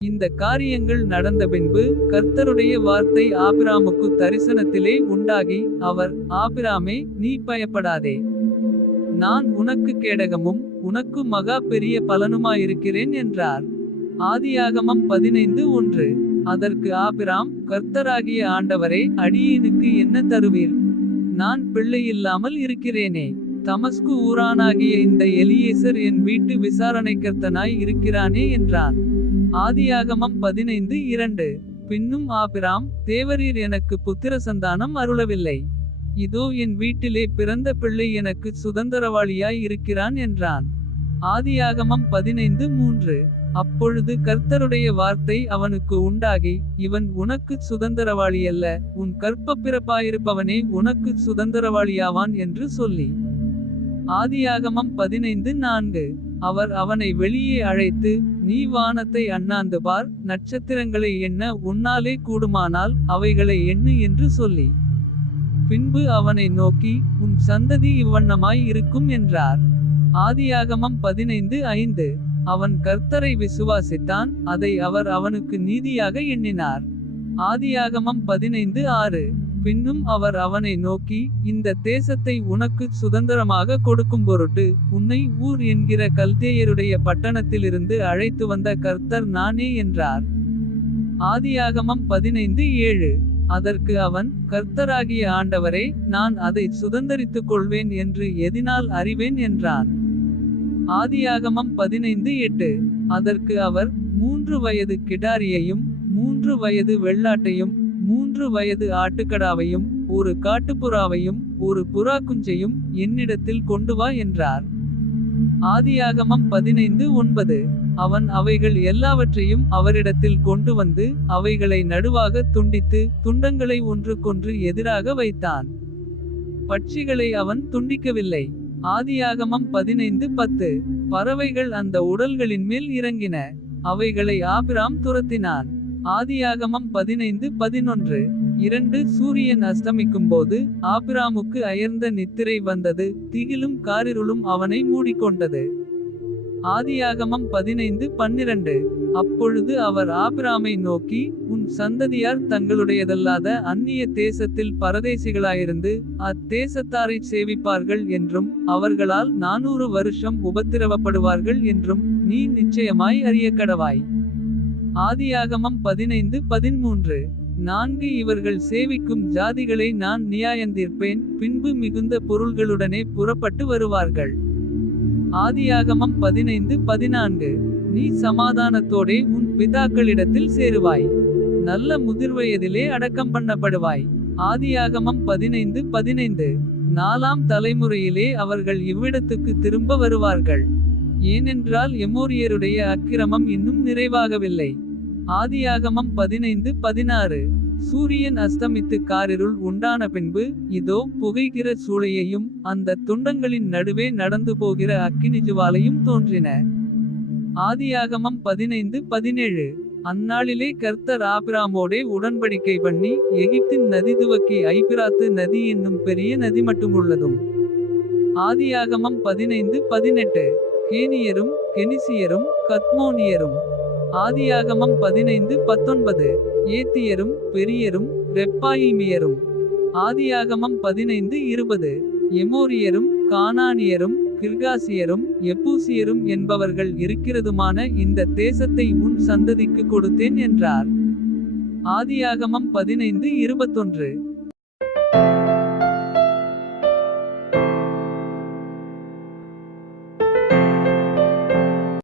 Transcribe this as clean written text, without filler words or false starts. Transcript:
இந்த காரியங்கள் நடந்த பின்பு கர்த்தருடைய வார்த்தை ஆபிராமுக்கு தரிசனத்திலே உண்டாகி அவர், ஆபிராமே, நீ பயப்படாதே. நான் உனக்கு கேடகமும் உனக்கு மகா பெரிய பலனுமாயிருக்கிறேன் என்றார். ஆதியாகமம் 15:1. அதற்கு ஆபிராம், கர்த்தராகிய ஆண்டவரே, அடியேனுக்கு என்ன தருவீர்? நான் பிள்ளையில்லாமல் இருக்கிறேனே. தமஸ்கு ஊரானாகிய இந்த எலியேசர் என் வீட்டு விசாரணைக்கர்த்தனாய் இருக்கிறானே என்றான். ஆதியாகமம் 15:2. பின்னும் ஆபிராம், தேவரீர் எனக்கு புத்திர சந்தானம் அருளவில்லை. இதோ என் வீட்டிலே பிறந்த பிள்ளை எனக்கு சுதந்தரவாளியாய் இருக்கிறான் என்றான். ஆதியாகமம் 15:3. அப்பொழுது கர்த்தருடைய வார்த்தை அவனுக்கு உண்டாகி, இவன் உனக்கு சுதந்தரவாளியல்ல, உன் கர்ப்பப்பிறப்பாயிருப்பவனே உனக்கு சுதந்தரவாளியாவான் என்று சொல்லி. ஆதியாகமம் 15:4. அவர் அவனை வெளியே அழைத்து, நீ வானத்தை அண்ணாந்து பார், நட்சத்திரங்களை எண்ண உன்னாலே கூடுமானால் அவைகளை எண்ணு என்று சொல்லி. பின்பு அவனை நோக்கி, உன் சந்ததி இவ்வண்ணமாய் இருக்கும் என்றார். ஆதியாகமம் 15:5. அவன் கர்த்தரை விசுவாசித்தான், அதை அவர் அவனுக்கு நீதியாக எண்ணினார். ஆதியாகமம் 15:6. பின்னும் அவர் அவனை நோக்கி, இந்த தேசத்தை உனக்கு சுதந்தரமாக கொடுக்கும் பொருட்டு உன்னை ஊர் என்கிற கல்தேயருடைய பட்டணத்திலிருந்து அழைத்து வந்த கர்த்தர் நானே என்றார். ஆதியாகமம் 15:7. அதற்கு அவன், கர்த்தராகிய ஆண்டவரே, நான் அதை சுதந்தரித்துக் கொள்வேன் என்று எதினால் அறிவேன் என்றான். ஆதியாகமம் 15:8. அதற்கு அவர், 3 வயது கிடாரியையும் 3 வயது வெள்ளாட்டையும் 3 வயது ஆட்டுக்கடாவையும் 1 காட்டுப்புறாவையும் 1 புறாக்குஞ்சையும் என்னிடத்தில் கொண்டு வா என்றார். ஆதியாகமம் 15:9. அவன் அவைகள் எல்லாவற்றையும் அவரிடத்தில் கொண்டு வந்து அவைகளை நடுவாக துண்டித்து துண்டங்களை ஒன்றுக்கொன்று எதிராக வைத்தான். பட்சிகளை அவன் துண்டிக்கவில்லை. ஆதியாகமம் 15:10. பறவைகள் அந்த உடல்களின் மேல் இறங்கின. அவைகளை ஆபிராம் துரத்தினான். ஆதியாகமம் 15:11. 2 சூரியன் அஸ்தமிக்கும்போது ஆபிராமுக்கு அயர்ந்த நித்திரை வந்தது, திகிலும் காரிருளும் அவனை மூடிக்கொண்டது. ஆதியாகமம் 15:12. அப்பொழுது அவர் ஆபிராமை நோக்கி, உன் சந்ததியார் தங்களுடையதல்லாத அந்நிய தேசத்தில் பரதேசிகளாயிருந்து அத்தேசத்தாரைச் சேவிப்பார்கள் என்றும் அவர்களால் 400 வருஷம் உபத்திரவப்படுவார்கள் என்றும் நீ நிச்சயமாய் அறியக்கடவாய். ஆதியாகமம் 15:13. 4 இவர்கள் சேவிக்கும் ஜாதிகளை நான் நியாயந்தீர்ப்பேன், பின்பு மிகுந்த பொருள்களுடனே புறப்பட்டு வருவார்கள். ஆதியாகமம் 15:14. நீ சமாதானத்தோடே உன் பிதாக்களிடத்தில் சேருவாய். நல்ல முதிர்வயதிலே அடக்கம் பண்ணப்படுவாய். ஆதியாகமம் 15:15. 4ஆம் தலைமுறையிலே அவர்கள் இவ்விடத்துக்கு திரும்ப வருவார்கள். ஏனென்றால் எமோரியருடைய அக்கிரமம் இன்னும் நிறைவாகவில்லை. ஆதியாகமம் 15:16. சூரியன் அஸ்தமித்து காரிருள் உண்டான பின்பு, இதோ புகைகிற சூளையையும் அந்த துண்டங்களின் நடுவே நடந்து போகிற அக்கினிஜுவாலையும் தோன்றின. ஆதியாகமம் 15:17. அந்நாளிலே கர்த்தர் ஆபிராமோடே உடன்படிக்கை பண்ணி, எகிப்தின் நதி துவக்கி ஐபிராத்து நதி என்னும் பெரிய நதி மட்டுமுள்ளதும். ஆதியாகமம் 15:18. கேனியரும் கெனிசியரும் கத்மோனியரும். ஆதியாகமம் 15:19. ஏத்தியரும் பெரியரும் ரெப்பாயிமியரும். ஆதியாகமம் 15:20. எமோரியரும் கானானியரும் கிர்காசியரும் எப்பூசியரும் என்பவர்கள் இருக்கிறதுமான இந்த தேசத்தை உன் சந்ததிக்கு கொடுத்தேன் என்றார். ஆதியாகமம் 15:21.